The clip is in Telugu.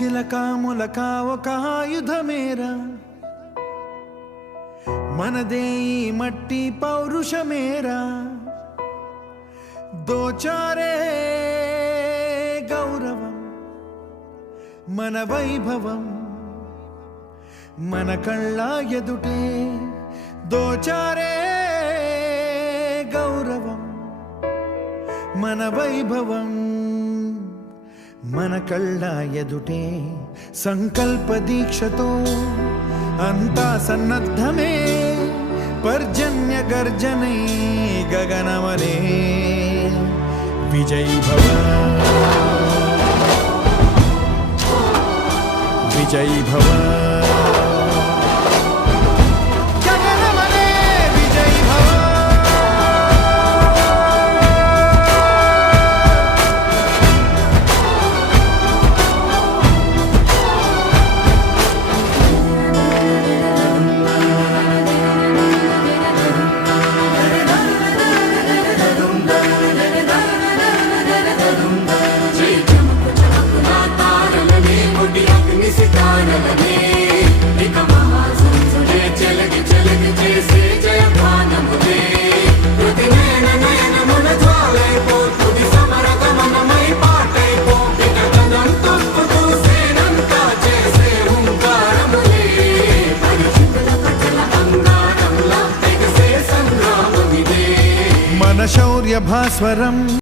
చిలకా మొలకా ఒక ఆయుధమేరా, మనదే ఈ మట్టి పౌరుషమేరా. దోచారే గౌరవం మన వైభవం, మన కళ్ళ ఎదుటే దోచారే గౌరవం మన వైభవం, మన కళ్ళ ఎదుటే. సంకల్ప దీక్షతో అంతా సన్నద్ధమే, పర్జన్య గర్జనే గగనమనే. విజయ్ భవ విజయ్ భవ మన శౌర్య భాస్వరం.